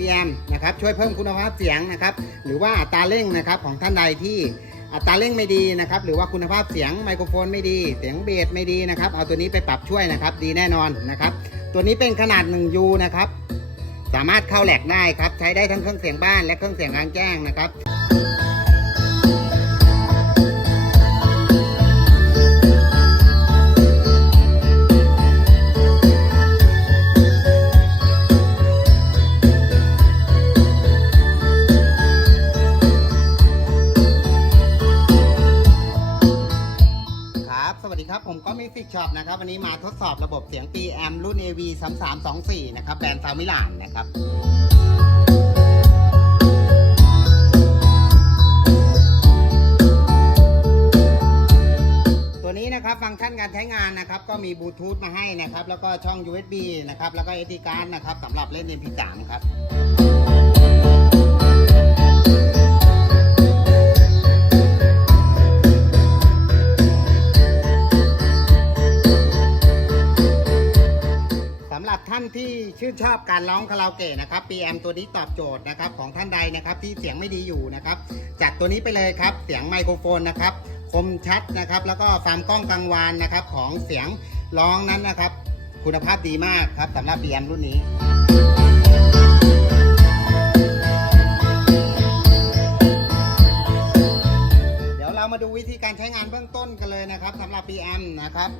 PM นะครับช่วยเพิ่มคุณภาพเสียงนะครับหรือว่าอัตราเร่งนะครับของท่านใดที่อัตราเร่งไม่ดีนะครับหรือว่าคุณภาพเสียงไมโครโฟนไม่ดี เสียงเบสไม่ดีนะครับเอาตัวนี้ไปปรับช่วยนะครับดีแน่นอนนะครับตัวนี้เป็นขนาด 1U นะครับสามารถเข้าแหลกได้ครับใช้ได้ทั้งเครื่องเสียงบ้านและเครื่องเสียงกลางแจ้งนะครับ ติชอปนะครับ วันนี้มาทดสอบระบบเสียง PM รุ่น AV 3324 นะครับ แบรนด์ซามิลานนะครับตัวนี้นะครับฟังก์ชันการใช้งานนะครับ ก็มีบลูทูธมาให้นะครับ แล้วก็ช่อง USB นะครับ แล้วก็ SD card นะครับสำหรับเล่น MP3 ครับ รับท่านที่ชื่นชอบการร้องคาราโอเกะนะครับ PM ตัวนี้ตอบโจทย์นะครับของท่านใดนะครับที่เสียงไม่ดีอยู่นะครับจากตัวนี้ไปเลยครับเสียงไมโครโฟนนะครับคมชัดนะครับแล้วก็ความกล้องกังวานนะครับของเสียงร้องนั้นนะครับ คุณภาพดีมากครับสำหรับ PM รุ่นนี้เดี๋ยวเรามาดูวิธีการใช้งานเบื้องต้นกันเลยนะครับสำหรับ PM นะครับ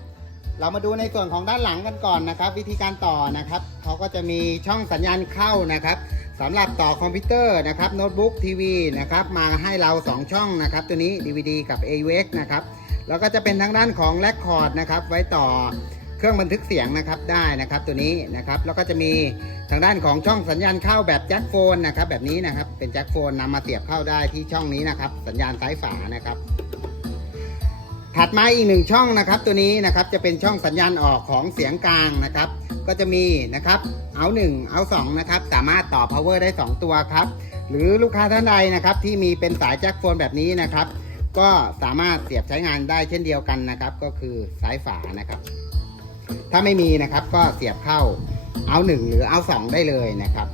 เรามาดูในส่วนของด้านหลังกันก่อนนะครับ วิธีการต่อนะครับเขาก็จะมีช่องสัญญาณเข้านะครับสำหรับต่อคอมพิวเตอร์นะครับโน้ตบุ๊กทีวีนะครับมาให้เรา 2 ช่องนะครับ ตัวนี้ DVD กับ AUX นะครับแล้วก็จะเป็นทางด้านของแลคคอร์ดนะครับไว้ต่อเครื่องบันทึกเสียงนะครับได้นะครับตัวนี้นะครับแล้วก็จะมีทางด้านของช่องสัญญาณเข้าแบบแจ็คโฟนนะครับแบบนี้นะครับเป็นแจ็คโฟนนำมาเสียบเข้าได้ที่ช่องนี้นะครับสัญญาณซ้ายฝานะครับ ถัดมาอีกหนึ่งช่องนะครับ ตัวนี้นะครับจะเป็นช่องสัญญาณออกของเสียงกลางนะครับ ก็จะมีนะครับเอา1เอา2นะครับสามารถต่อ power ได้ 2 ตัวครับ หรือลูกค้าท่านใดนะครับที่มีเป็นสายแจ็คโฟนแบบนี้นะครับ ก็สามารถเสียบใช้งานได้เช่นเดียวกันนะครับ ก็คือสายฝานะครับ ถ้าไม่มีนะครับก็เสียบเข้าเอา1หรือเอา2ได้เลยนะครับ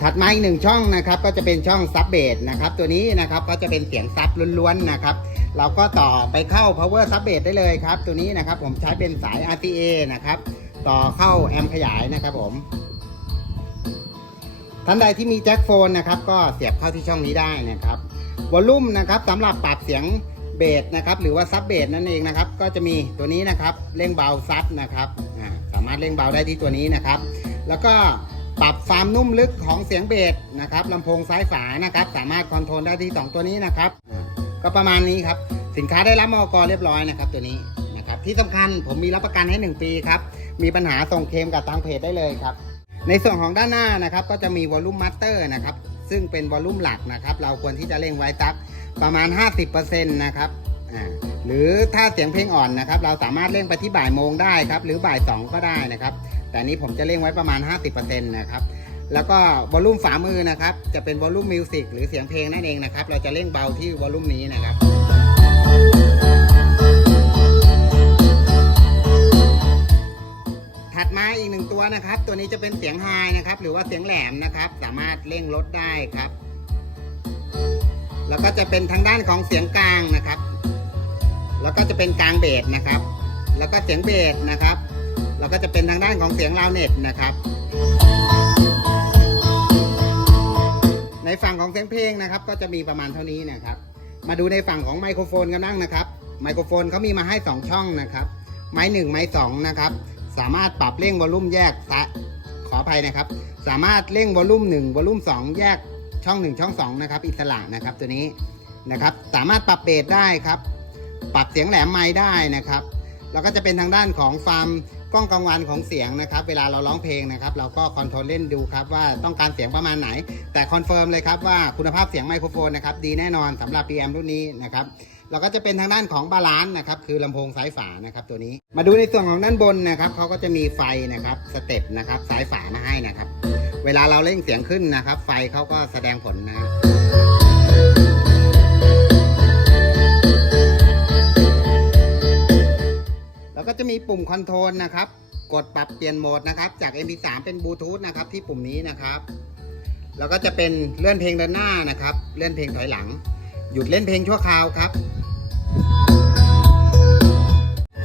ถัดมาอีกหนึ่งช่องนะครับ ก็จะเป็นช่องซับเบสนะครับ ตัวนี้นะครับก็จะเป็นเสียงซับล้วนๆนะครับ เราก็ต่อไปเข้า power sub bass ได้เลยครับ ตัวนี้นะครับผมใช้เป็นสาย RCA นะครับ ต่อเข้าแอมขยายนะครับผมท่านใดที่มีแจ็คโฟนนะครับ ก็เสียบเข้าที่ช่องนี้ได้นะครับวอลลุ่มนะครับสำหรับปรับเสียงเบสนะครับ หรือว่าซับเบสนั่นเองนะครับ ก็จะมีตัวนี้นะครับเร่งเบาซับนะครับสามารถเร่งเบาได้ที่ตัวนี้นะครับ แล้วก็ปรับความนุ่มลึกของเสียงเบสนะครับลำโพงซ้ายฝานะครับ สามารถคอนโทรลได้ที่สองตัวนี้นะครับ ก็ประมาณนี้ครับ สินค้าได้รับมอกเรียบร้อยนะครับ ตัวนี้นะครับที่สำคัญผมมีรับประกันให้ 1 ปีครับ มีปัญหาส่งเคมกับทางเพจได้เลยครับ ในส่วนของด้านหน้านะครับ ก็จะมีวอลลุ่มมาสเตอร์นะครับ ซึ่งเป็นวอลลุ่มหลักนะครับ เราควรที่จะเร่งไว้สักประมาณ 50%นะครับอ่าหรือถ้าเสียงเพลงอ่อนนะครับ เราสามารถเร่งไปที่บ่ายโมงได้ครับ หรือบ่ายสองก็ได้นะครับ แต่นนี้ผมจะเร่งไว้ประมาณ 50%นะครับ แล้วก็วอลลุ่มฝามือนะครับ จะเป็นวอลลุ่มมิวสิกหรือเสียงเพลงนั่นเองนะครับ เราจะเร่งเบาที่วอลลุ่มนี้นะครับถัดมาอีกหนึ่งตัวนะครับ ตัวนี้จะเป็นเสียงไฮนะครับ หรือว่าเสียงแหลมนะครับ สามารถเร่งลดได้ครับ แล้วก็จะเป็นทางด้านของเสียงกลางนะครับ แล้วก็จะเป็นกลางเบสนะครับ แล้วก็เสียงเบสนะครับ แล้วก็จะเป็นทางด้านของเสียงราวเน็ตนะครับ ฝั่งของเสียงเพลงนะครับ ก็จะมีประมาณเท่านี้นะครับ มาดูในฝั่งของไมโครโฟนกันบ้างนะครับ ไมโครโฟนเขามีมาให้ 2 ช่องนะครับ ไม้1ไม้2นะครับ สามารถปรับเร่งวอลลุ่มแยกขออภัยนะครับ สามารถเร่งวอลลุ่ม1วอลลุ่ม2 แยกช่อง 1 ช่อง 2 นะครับ อิสระนะครับตัวนี้นะครับ สามารถปรับเบสได้ครับ ปรับเสียงแหลมไม้ได้นะครับ แล้วก็จะเป็นทางด้านของฟาร์ม กล้องกังวานของเสียงนะครับ เวลาเราร้องเพลงนะครับ เราก็คอนโทรลเล่นดูครับว่าต้องการเสียงประมาณไหน แต่คอนเฟิร์มเลยครับว่าคุณภาพเสียงไมโครโฟนนะครับดีแน่นอนสำหรับ PM รุ่นนี้นะครับเราก็จะเป็นทางด้านของบาลานซ์นะครับคือลำโพงซ้ายฝานะครับตัวนี้ มาดูในส่วนของด้านบนนะครับเขาก็จะมีไฟนะครับสเต็ปนะครับซ้ายฝามาให้นะครับ เวลาเราเร่งเสียงขึ้นนะครับ ไฟเขาก็แสดงผลนะครับ มีปุ่มคอนโทรลนะครับ กดปรับเปลี่ยนโหมดนะครับ จาก MP3 เป็นบลูทูธนะครับที่ปุ่มนี้นะครับ แล้วก็จะเป็นเลื่อนเพลงเดินหน้านะครับ เลื่อนเพลงถอยหลัง หยุดเล่นเพลงชั่วคราวครับ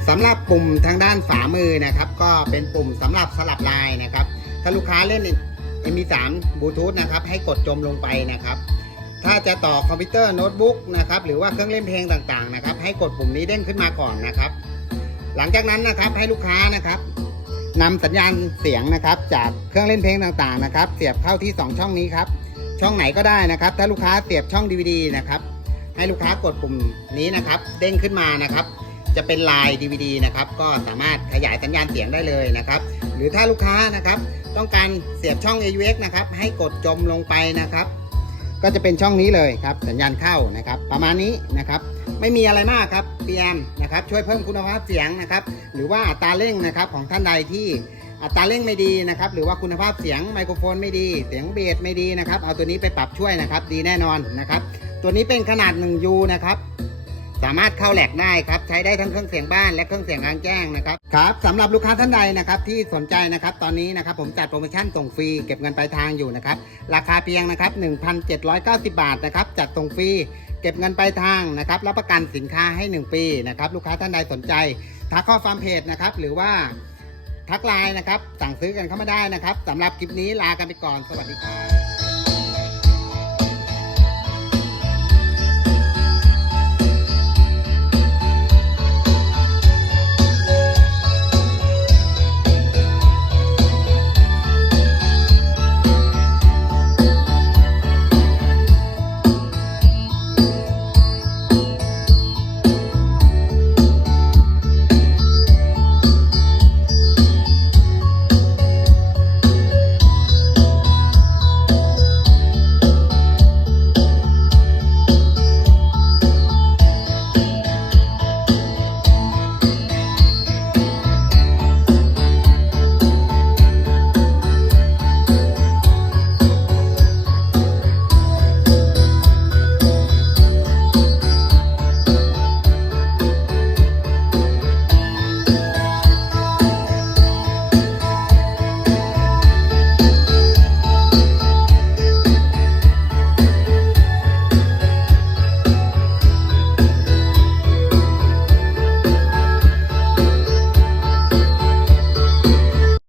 สำหรับปุ่มทางด้านฝามือนะครับ ก็เป็นปุ่มสำหรับสลับลายนะครับ ถ้าลูกค้าเล่น MP3 บลูทูธนะครับ ให้กดจมลงไปนะครับ ถ้าจะต่อคอมพิวเตอร์โน้ตบุ๊กนะครับ หรือว่าเครื่องเล่นเพลงต่างๆนะครับ ให้กดปุ่มนี้เด้งขึ้นมาก่อนนะครับ หลังจากนั้นนะครับให้ลูกค้านะครับนำสัญญาณเสียงนะครับ จากเครื่องเล่นเพลงต่างๆนะครับ เสียบเข้าที่ 2 ช่องนี้ครับ ช่องไหนก็ได้นะครับ ถ้าลูกค้าเสียบช่อง DVD นะครับให้ลูกค้ากดปุ่มนี้นะครับ เด้งขึ้นมานะครับ จะเป็นลาย DVD นะครับ ก็สามารถขยายสัญญาณเสียงได้เลยนะครับ หรือถ้าลูกค้านะครับ ต้องการเสียบช่อง AUX นะครับ ให้กดจมลงไปนะครับ ก็จะเป็นช่องนี้เลยครับสัญญาณเข้านะครับ ประมาณนี้นะครับ ไม่มีอะไรมากครับเปียมนะครับ ช่วยเพิ่มคุณภาพเสียงนะครับ หรือว่าอัตราเร่งนะครับของท่านใดที่อัตราเร่งไม่ดีนะครับ หรือว่าคุณภาพเสียงไมโครโฟนไม่ดี เสียงเบสไม่ดีนะครับ เอาตัวนี้ไปปรับช่วยนะครับ ดีแน่นอนนะครับ ตัวนี้เป็นขนาด 1U นะครับ สามารถเข้าแหลกได้ครับ ใช้ได้ทั้งเครื่องเสียงบ้านและเครื่องเสียงกลางแจ้งนะครับครับสำหรับลูกค้าท่านใดนะครับที่สนใจนะครับตอนนี้นะครับผมจัดโปรโมชั่นส่งฟรีเก็บเงินปลายทางอยู่นะครับราคาเพียงนะครับ1,790 บาทนะครับจัดส่งฟรีเก็บเงินปลายทางนะครับรับประกันสินค้าให้ 1 ปีนะครับลูกค้าท่านใดสนใจทักข้อความเพจนะครับหรือว่าทักไลน์นะครับสั่งซื้อกันเข้ามาได้นะครับสำหรับคลิปนี้ลากันไปก่อนสวัสดีครับ